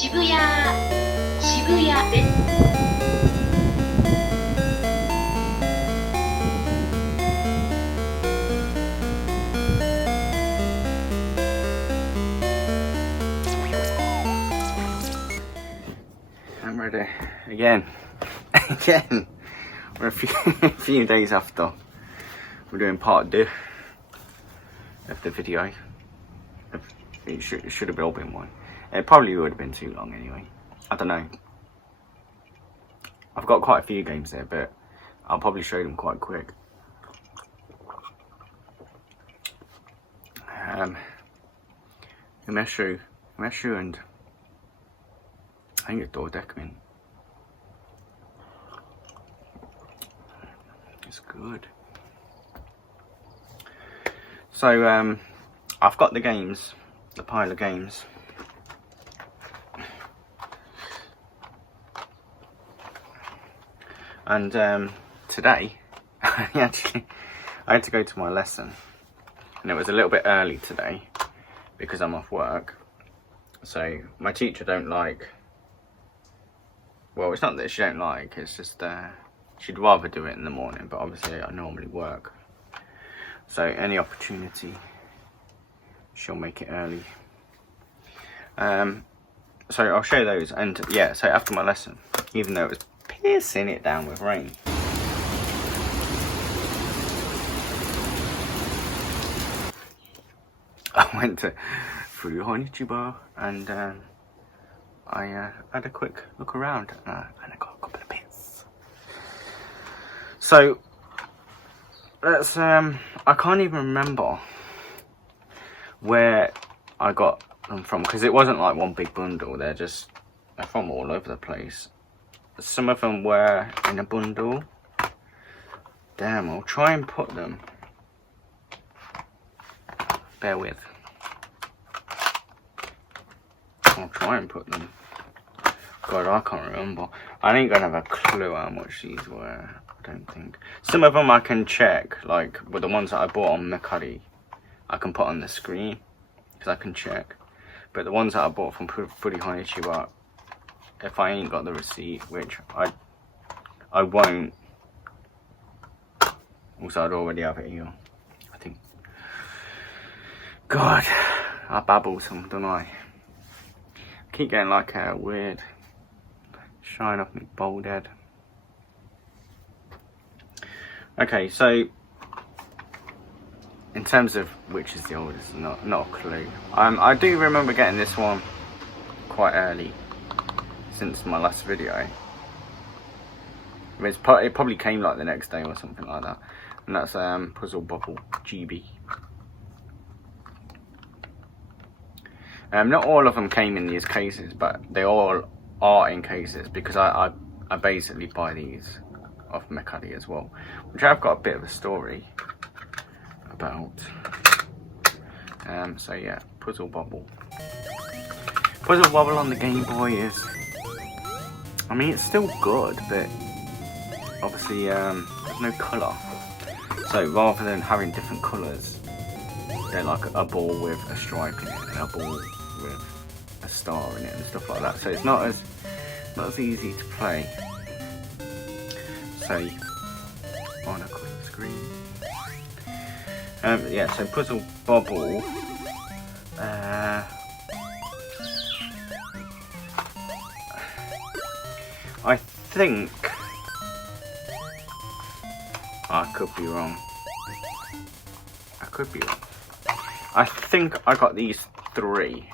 渋谷です。I'm ready again. Again. We're a few days after. We're doing part 2 of the video. It should have all been one. It probably would have been too long anyway. I don't know. I've got quite a few games there, but I'll probably show them quite quick. Umeshu and I think it's Deux. It's good. So I've got the games, the pile of games. And today, I had to go to my lesson, and it was a little bit early today because I'm off work. So my teacher don't like. Well, it's not that she don't like. It's just she'd rather do it in the morning. But obviously, I normally work. So any opportunity, she'll make it early. So I'll show those, and yeah. So after my lesson, even though it was pissing it down with rain, I went to Babble and I had a quick look around and I got a couple of bits. So let's I can't even remember where I got them from, because it wasn't like one big bundle. They're from all over the place. Some of them were in a bundle. Damn, I'll try and put them. Bear with. I'll try and put them. God, I can't remember. I ain't gonna have a clue how much these were. I don't think. Some of them I can check, like with the ones that I bought on Mercari, I can put on the screen because I can check. But the ones that I bought from Furihonichiba, if I ain't got the receipt, which I won't. Also, I'd already have it here, I think. God, I babble some, don't I? Keep getting like a weird shine off me bald head. Okay, so in terms of which is the oldest, not a clue. I do remember getting this one quite early, since my last video. It probably came like the next day or something like that, and that's Bobble GB. Not all of them came in these cases, but they all are in cases because I basically buy these off Mercari as well, which I've got a bit of a story about. So yeah, Bobble on the Game Boy is, I mean, it's still good, but obviously there's no colour. So rather than having different colours, they're like a ball with a stripe in it and a ball with a star in it and stuff like that. So it's not as easy to play. So on a quick screen. Yeah, so Bobble. I think I could be wrong. I think I got these 3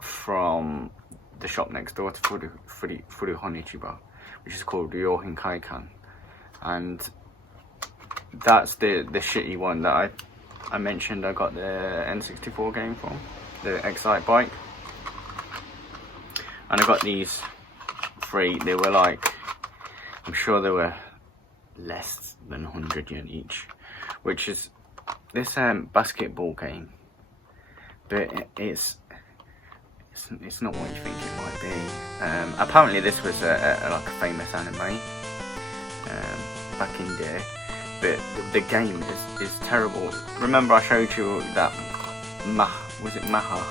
from the shop next door to Furihonichiba, which is called Ryohin Kaikan, and that's the shitty one that I mentioned. I got the N64 game from, the Excite bike, and I got these 3. They were like, I'm sure they were less than 100 yen each, which is this basketball game, but it's not what you think it might be. Apparently this was like a famous anime back in there, but the game is terrible. Remember I showed you that was it Maha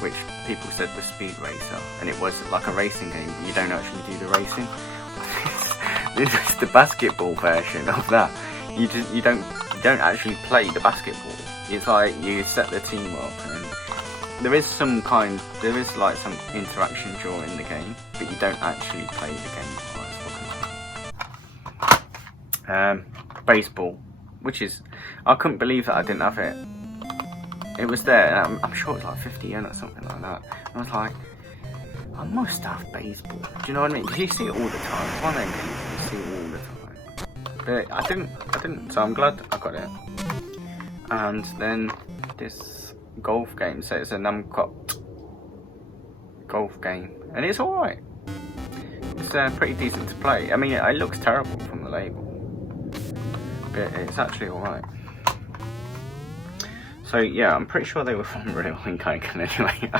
which people said was Speed Racer, and it was like a racing game, but you don't actually do the racing. This is the basketball version of that. You don't actually play the basketball. It's like you set the team up, and there is like some interaction during the game, but you don't actually play the game. Baseball, which is, I couldn't believe that I didn't have it. It was there, and I'm sure it was like 50 yen or something like that. I was like, I must have baseball. Do you know what I mean? Because you see it all the time. It's one of them games you see all the time. But I didn't, so I'm glad I got it. And then this golf game, so it's a Namcot golf game, and it's alright. It's pretty decent to play. I mean, it looks terrible from the label, but it's actually alright. So yeah, I'm pretty sure they were from Real in Kaikan anyway.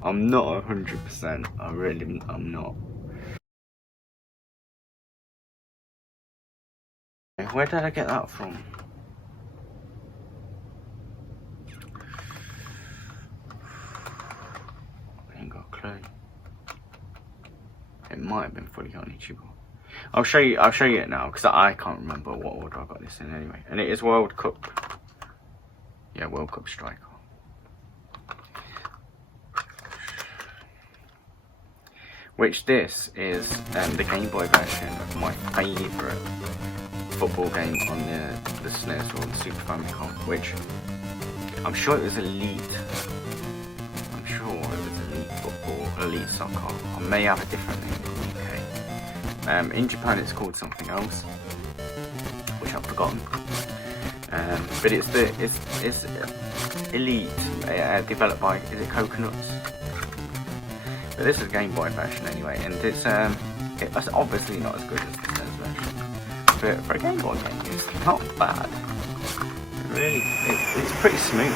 I'm not 100%, I'm not. Where did I get that from? I ain't got a clue. It might have been fully on YouTube. I'll show you it now, because I can't remember what order I got this in anyway. And it is World Cup. Yeah, World Cup Striker. Which this is the Game Boy version of my favourite football game on the SNES or the Super Famicom, which I'm sure it was Elite. I'm sure it was Elite Football, Elite Soccer. I may have a different name in the UK. In Japan it's called something else, which I've forgotten. But it's Elite, developed by, is it Coconuts? But this is a Game Boy version anyway, and it's obviously not as good as the SNES version. But for a Game Boy game, it's not bad. It's pretty smooth.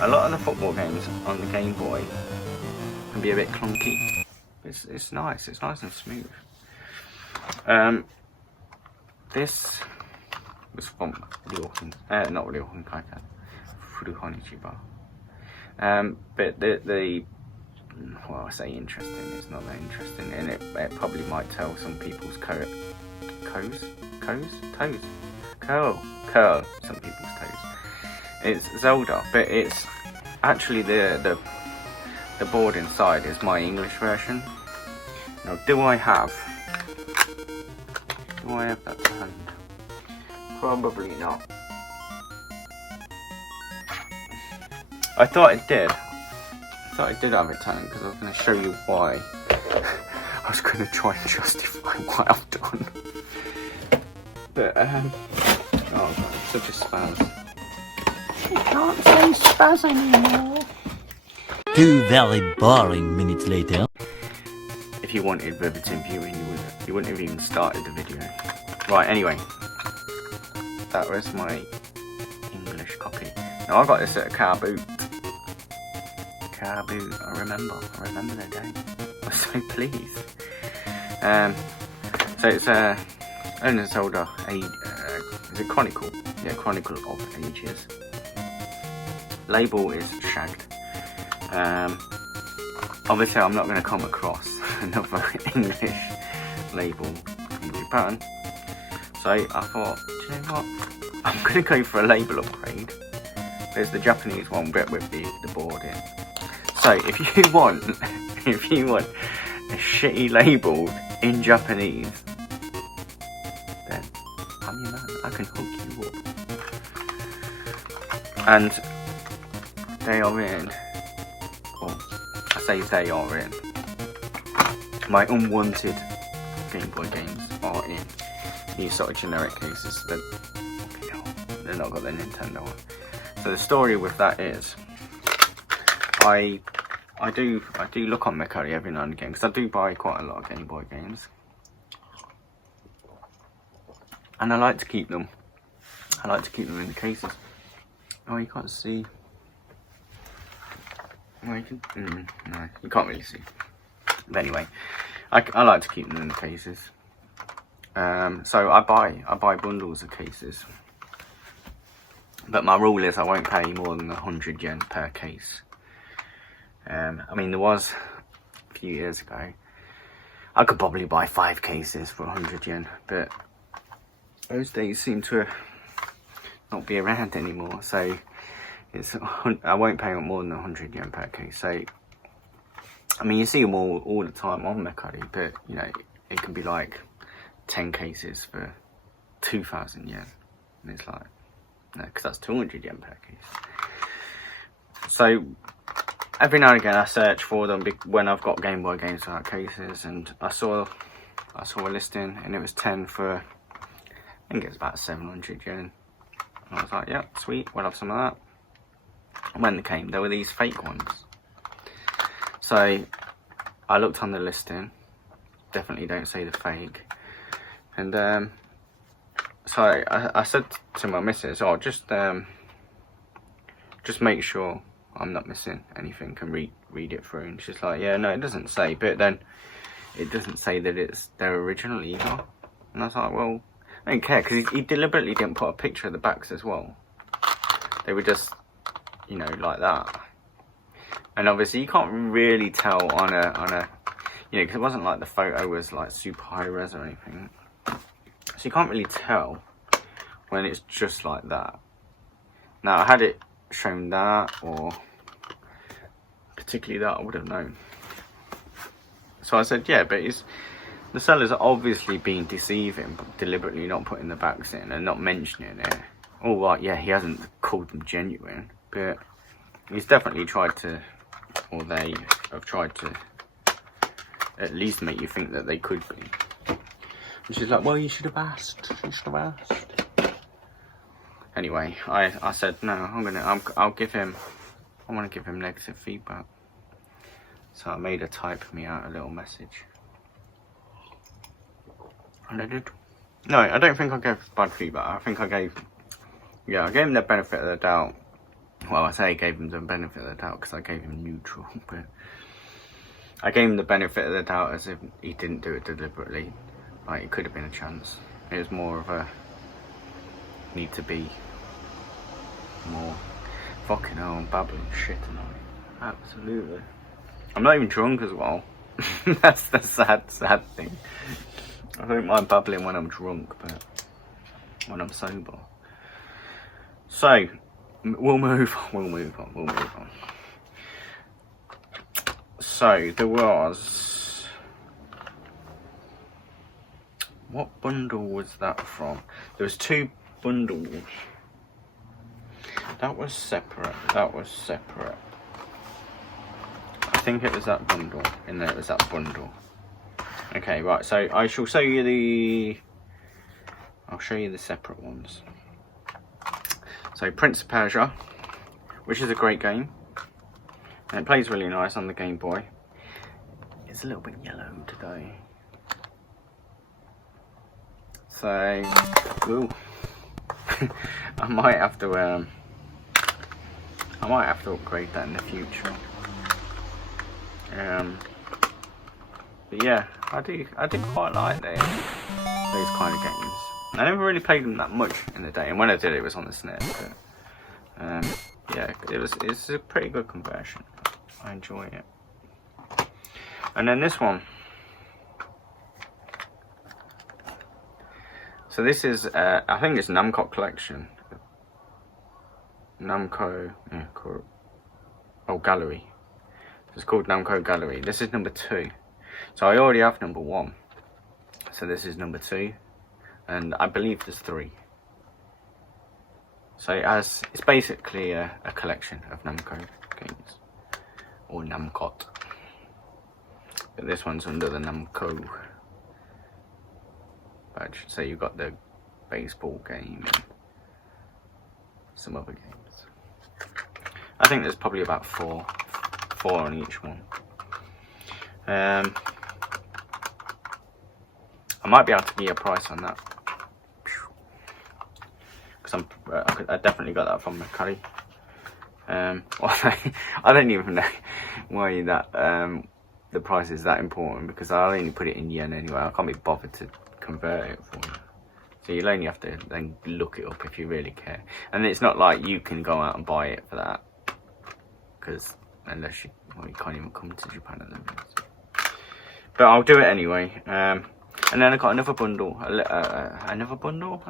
A lot of the football games on the Game Boy can be a bit clunky. It's nice. It's nice and smooth. This was from Ryokan, not Ryokan Kaikan, Furuhani Chiba. But well, I say interesting, it's not that interesting, and it probably might tell some people's curl, some people's toes. It's Zelda, but it's actually the board inside is my English version. Now, do I have that to hand? Probably not. I thought it did. I have it to hand because I was going to show you why. I was going to try and justify what I've done. But, oh god, such a spaz. I can't say spaz anymore. 2 very boring minutes later. If you wanted riveting viewing, you wouldn't have even started the video. Right, anyway. That was my English copy. Now I got this at a car boot. I remember that day. I was so pleased. So it's Legend of Zelda, is it Chronicle? Yeah, Chronicle of Ages. Label is shagged. Obviously I'm not going to come across another English label from Japan. So I thought, do you know what? I'm going to go for a label upgrade. There's the Japanese one bit with the board in. So if you want a shitty label in Japanese, then I'm your man. I can hook you up. And they are in. Well, I say they are in. My unwanted Game Boy games are in these sort of generic cases. They're not got the Nintendo one. So the story with that is, I do look on Mercari every now and again because I do buy quite a lot of Game Boy games, and I like to keep them. I like to keep them in the cases. Oh, you can't see. Well, you can. No, you can't really see. But anyway, I like to keep them in the cases. So I buy bundles of cases. But my rule is I won't pay more than 100 yen per case. I mean, there was a few years ago, I could probably buy 5 cases for 100 yen, but those days seem to not be around anymore, so I won't pay more than 100 yen per case. So, I mean, you see them all the time on Mercari, but, you know, it can be like 10 cases for 2,000 yen, and it's like, no, because that's 200 yen per case. So, every now and again I search for them when I've got Game Boy games without cases, and I saw a listing and it was 10 for, I think it's about 700 yen. And I was like, yeah, sweet, we'll have some of that. And when they came, there were these fake ones. So I looked on the listing, definitely don't say the fake. And so I said to my missus, oh, just make sure I'm not missing anything, and read it through. And she's like, yeah, no, it doesn't say, but then it doesn't say that it's their original either. And I was like, well, I don't care, because he deliberately didn't put a picture of the backs as well. They were just, you know, like that. And obviously you can't really tell on a you know, because it wasn't like the photo was like super high res or anything, so you can't really tell when it's just like that. Now, I had it shown that, or particularly that, I would have known. So I said, yeah, but the sellers are obviously being deceiving, but deliberately not putting the backs in and not mentioning it. All right, yeah, he hasn't called them genuine, but he's definitely tried to, or they have tried to at least make you think that they could be. And she's like, well, you should have asked. You should have asked. Anyway, I said, no, I want to give him negative feedback. So I made her type me out a little message. And I did. No, I don't think I gave bad feedback. I think I gave him the benefit of the doubt. Well, I say I gave him the benefit of the doubt because I gave him neutral, but I gave him the benefit of the doubt as if he didn't do it deliberately. Like, it could have been a chance. It was more of a need to be more. Fucking hell, I'm babbling shit tonight. Absolutely. I'm not even drunk as well. That's the sad thing. I don't mind babbling when I'm drunk, but when I'm sober. So, we'll move on. So, there was... What bundle was that from? There was 2 bundles. That was separate. I think it was that bundle. And then it was that bundle. Okay, right, so I shall show you the... I'll show you the separate ones. So, Prince of Persia, which is a great game. And it plays really nice on the Game Boy. It's a little bit yellow today. So, ooh. I might have to upgrade that in the future. But yeah, I do quite like those kind of games. I never really played them that much in the day, and when I did, it was on the SNES. But yeah, it's a pretty good conversion. I enjoy it. And then this one. So this is, I think it's Namco Collection. Gallery. It's called Namco Gallery. This is number 2. So I already have number 1. So this is number 2. And I believe there's 3. So it's basically a collection of Namco games. Or Namcot. But this one's under the Namco badge. So you've got the baseball game and some other games. I think there's probably about 4 on each one. I might be able to give you a price on that. Because I definitely got that from Mercari. I don't even know why that the price is that important, because I'll only put it in yen anyway. I can't be bothered to convert it for you. So you'll only have to then look it up if you really care. And it's not like you can go out and buy it for that, because unless you can't even come to Japan at the minute. But I'll do it anyway. And then I got another bundle. Another bundle?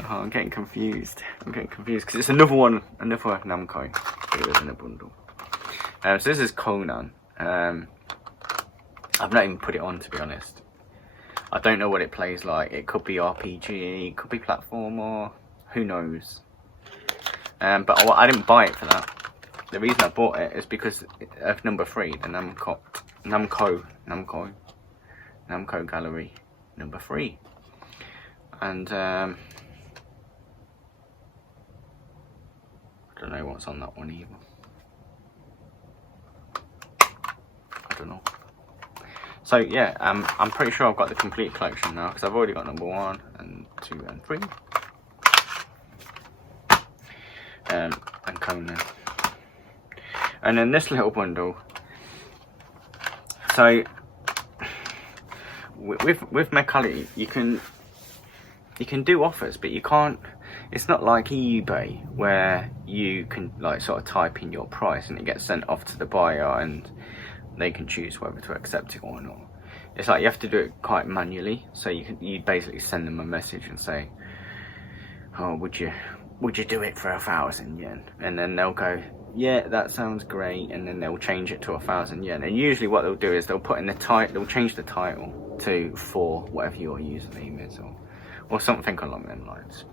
Oh, I'm getting confused. Because it's another one, another Namco. But it was in a bundle. So this is Conan. I've not even put it on, to be honest. I don't know what it plays like. It could be RPG, it could be platformer, who knows. But I didn't buy it for that. The reason I bought it is because of number 3, the Namco Gallery number 3. And I don't know what's on that one either. I don't know. So yeah, I'm pretty sure I've got the complete collection now because I've already got number 1 and 2 and 3. And Conan. And then this little bundle. So with Mercalli, you can do offers, but you can't. It's not like eBay where you can like sort of type in your price and it gets sent off to the buyer and they can choose whether to accept it or not. It's like you have to do it quite manually. So you basically send them a message and say, "Oh, would you do it for 1,000 yen?" And then they'll go, "Yeah, that sounds great." And then they'll change it to 1,000 yen. And usually what they'll do is they'll put in the they'll change the title to for whatever your username is or something along them lines.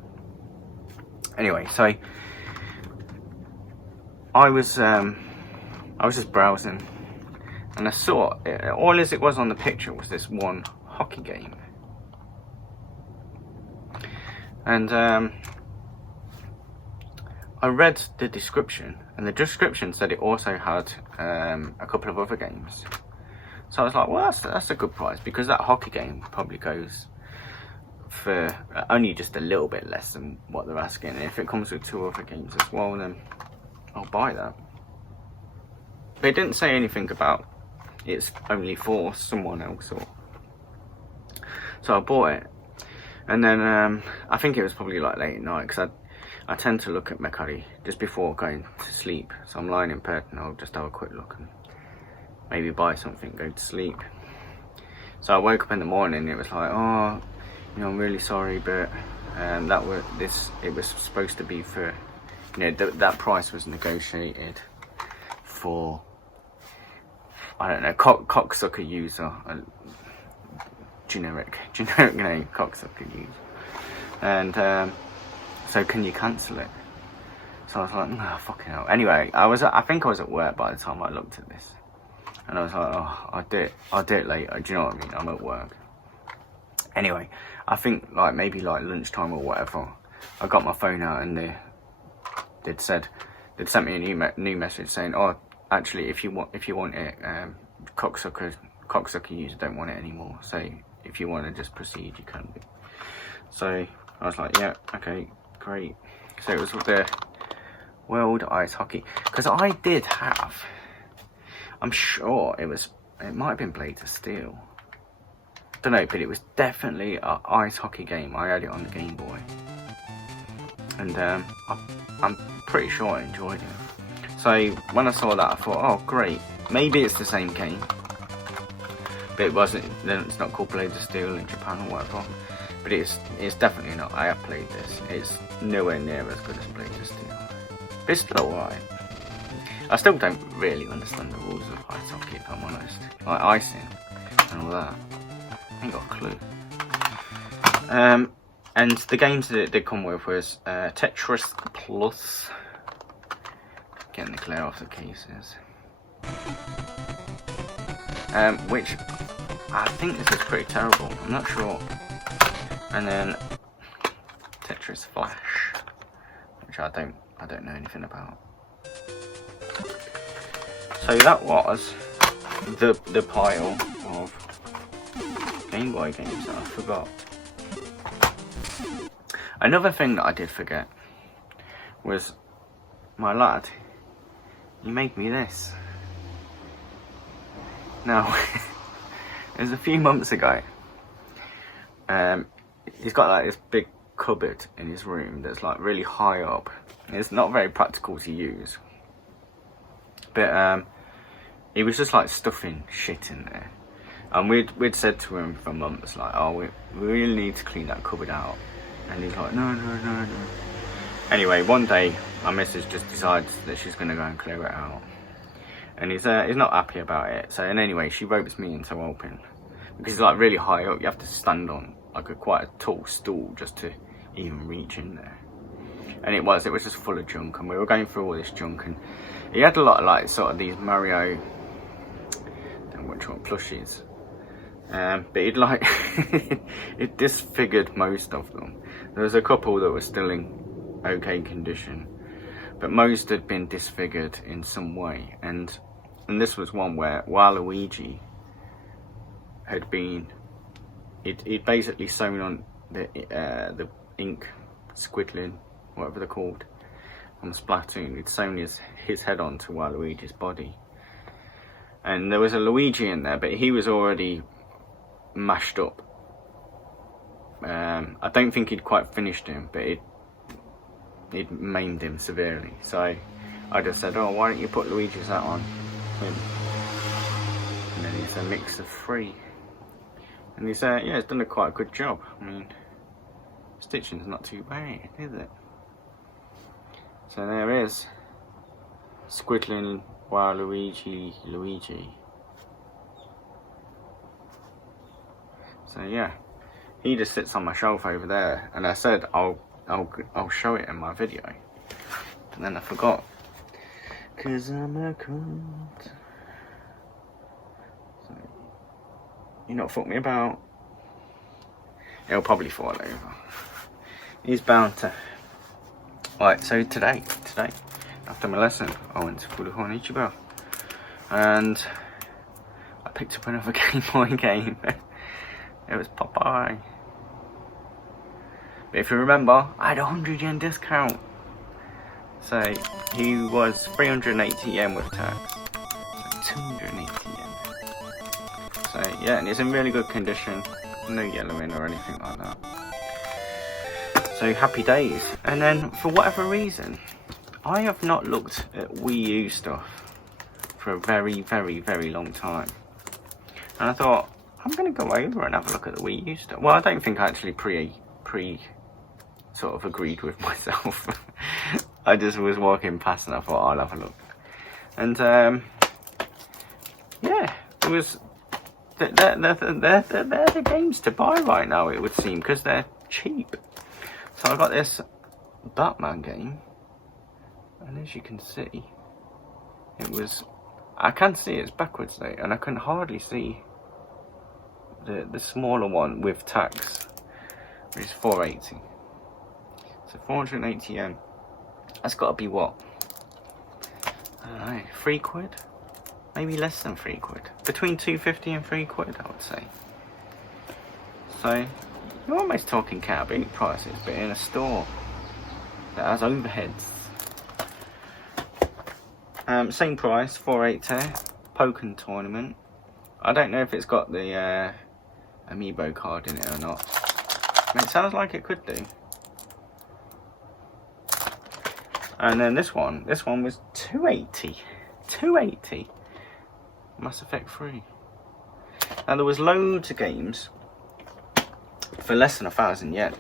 Anyway, so I was just browsing and I saw all as it was on the picture was this one hockey game. And I read the description, and the description said it also had a couple of other games. So I was like, well, that's a good price, because that hockey game probably goes for only just a little bit less than what they're asking. And if it comes with 2 other games as well, then I'll buy that. They didn't say anything about it's only for someone else, so I bought it. And then I think it was probably like late at night, because I tend to look at Mercalli just before going to sleep. So I'm lying in bed and I'll just have a quick look and maybe buy something, go to sleep. So I woke up in the morning and it was like, oh, I'm really sorry, but it was supposed to be for, that price was negotiated for, I don't know, cocksucker user, a generic name, cocksucker user. And so can you cancel it? So I was like, no, fucking hell. Anyway, I think I was at work by the time I looked at this. And I was like, oh, I'll do it later. Do you know what I mean? I'm at work. Anyway, I think maybe lunchtime or whatever, I got my phone out and they'd sent me a new message saying, oh, actually, if you want it, cocksucker user don't want it anymore. So if you want to just proceed, you can do. So I was like, yeah, okay, great. So it was with the World Ice Hockey, because I did have, I'm sure it might have been Blades of Steel. Don't know, but it was definitely an ice hockey game. I had it on the Game Boy, and I'm pretty sure I enjoyed it. So when I saw that, I thought, oh great, maybe it's the same game, but it wasn't. Then it's not called Blades of Steel in Japan or whatever. But it's definitely not. I have played this. It's nowhere near as good as Blades of Steel. But it's still alright. I still don't really understand the rules of ice hockey, if I'm honest. Like icing and all that. I ain't got a clue. And the games that it did come with was Tetris Plus. Getting the glare off the cases. Which I think this is pretty terrible. I'm not sure. And then Tetris Flash, which I don't know anything about. So that was the pile of Game Boy games that I forgot. Another thing that I did forget was my lad. He made me this. Now, it was a few months ago. He's got like this big cupboard in his room that's like really high up. It's not very practical to use, but he was just like stuffing shit in there, and we'd said to him for months like, oh, we really need to clean that cupboard out, and he's like, no. Anyway, one day my missus just decides that she's going to go and clear it out, and he's not happy about it. So and anyway, she ropes me into helping, because it's like really high up. You have to stand on like quite a tall stool just to even reach in there. And it was just full of junk, and we were going through all this junk, and he had a lot of like sort of these Mario, I don't know which one, plushies, but he'd like it disfigured most of them. There was a couple that were still in okay condition, but most had been disfigured in some way, and this was one where Waluigi had been, he'd basically sewn on the ink squiddling, whatever they're called, on Splatoon. He'd sewn his head onto Waluigi's body, and there was a Luigi in there, but he was already mashed up. I don't think he'd quite finished him, but he'd maimed him severely. So I just said, oh, why don't you put Luigi's hat on him? And then he's a mix of 3. And he's yeah, he's done quite a good job. I mean, stitching's not too bad, is it? So there is squiddling Luigi. So yeah, he just sits on my shelf over there, and I said I'll show it in my video, and then I forgot, cause I'm a cunt. So, you not fuck me about. It'll probably fall over. He's bound to. Right, so today, after my lesson, I went to Konnichiwa, and I picked up another Game Boy game. It was Popeye. But if you remember, I had a 100 yen discount. So he was 380 yen with tax. So 280 yen. So yeah, and it's in really good condition. No yellowing or anything like that. So happy days. And then for whatever reason, I have not looked at Wii U stuff for a very, very, very long time. And I thought, I'm going to go over and have a look at the Wii U stuff. Well, I don't think I actually pre sort of agreed with myself. I just was walking past and I thought, I'll have a look. And yeah, it was, they're the games to buy right now, it would seem, because they're cheap. So I got this Batman game, and as you can see, it was, I can see it's backwards though, and I can hardly see the smaller one with tax, which is 480. So 480 yen. That's got to be what? I don't know, £3? Maybe less than £3. Between 250 and £3, I would say. So you're almost talking cowboy prices, but in a store that has overheads. Same price, 480. Pokken tournament. I don't know if it's got the amiibo card in it or not. I mean, it sounds like it could do. And then this one was 280. 280. Mass Effect 3. Now there was loads of games for less than 1,000 yen.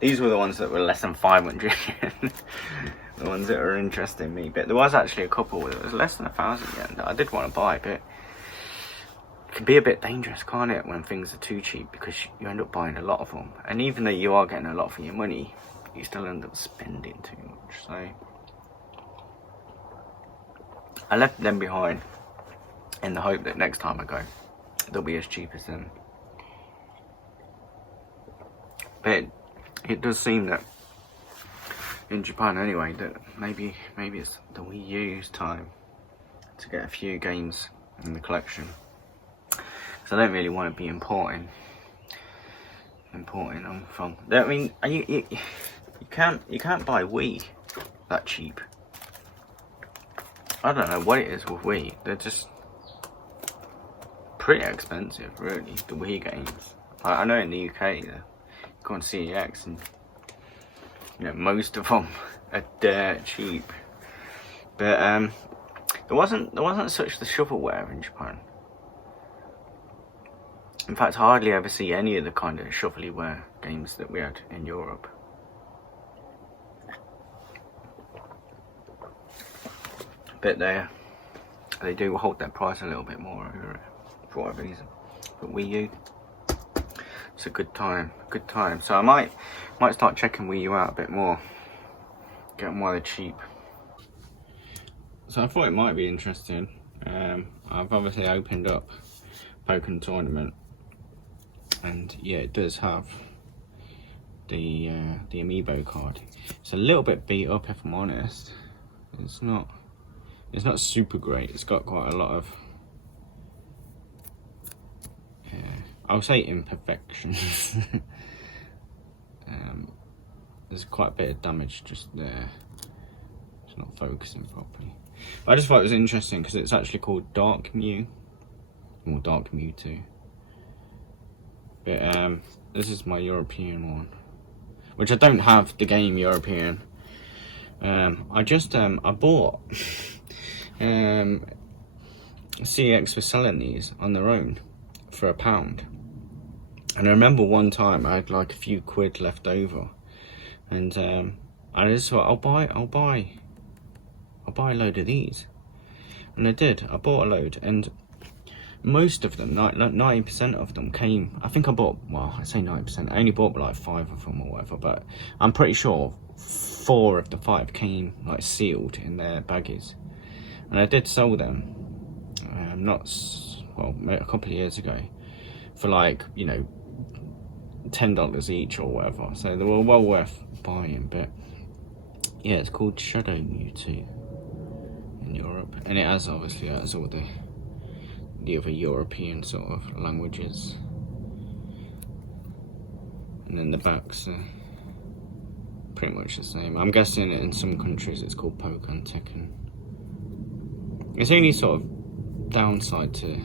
These were the ones that were less than 500 yen. The ones that were interesting me. But there was actually a couple that was less than 1,000 yen that I did want to buy, but it can be a bit dangerous, can't it, when things are too cheap, because you end up buying a lot of them. And even though you are getting a lot for your money, you still end up spending too much. So I left them behind in the hope that next time I go, they'll be as cheap as them. But it does seem that in Japan anyway, that maybe it's the Wii U's time to get a few games in the collection. So I don't really want to be importing them from. I mean, you can't buy Wii that cheap. I don't know what it is with Wii. They're just pretty expensive, really. The Wii games. I know in the UK, you go on CEX and you know, most of them are dirt cheap. But there wasn't such the shovelware in Japan. In fact, I hardly ever see any of the kind of shovelware games that we had in Europe. But they do hold their price a little bit more over it for whatever reason. But Wii U, it's a good time, So I might start checking Wii U out a bit more, get them while they're cheap. So I thought it might be interesting. I've obviously opened up Pokemon Tournament, and yeah, it does have the amiibo card. It's a little bit beat up, if I'm honest. It's not super great. It's got quite a lot of I'll say imperfections. There's quite a bit of damage just there. It's not focusing properly. But I just thought it was interesting because it's actually called Dark Mew, or Dark Mewtwo. But this is my European one, which I don't have the game European. I bought CX was selling these on their own for £1, and I remember one time I had like a few quid left over, and I just thought I'll buy a load of these, and I did. I bought a load, and most of them, 90% of them came. I think I bought, well, I say 90%. I only bought like 5 of them or whatever, but I'm pretty sure 4 of the 5 came like sealed in their baggies, and I did sell them. A couple of years ago, for like, you know, $10 each or whatever. So they were well worth buying. But yeah, it's called Shadow Mewtwo in Europe, and it has all the other European sort of languages. And then the backs are pretty much the same. I'm guessing in some countries it's called Pokemon Tekken. It's the only sort of downside to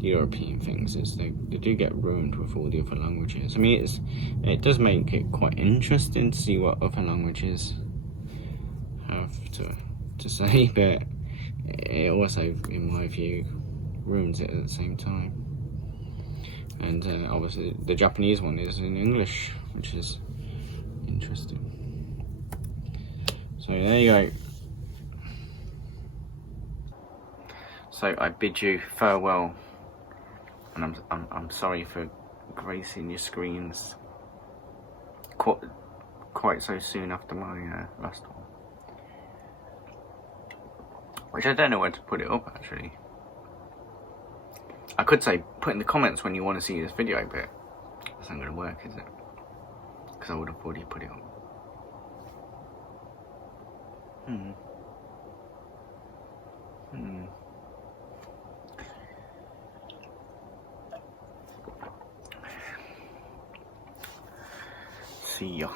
European things is they do get ruined with all the other languages. I mean, it does make it quite interesting to see what other languages have to say, but it also, in my view, ruins it at the same time. And obviously the Japanese one is in English, which is interesting. So there you go. So I bid you farewell, and I'm sorry for gracing your screens quite so soon after my last one, which I don't know where to put it up actually. I could say put in the comments when you want to see this video, but that's not going to work, is it? Because I would have already put it up. See ya.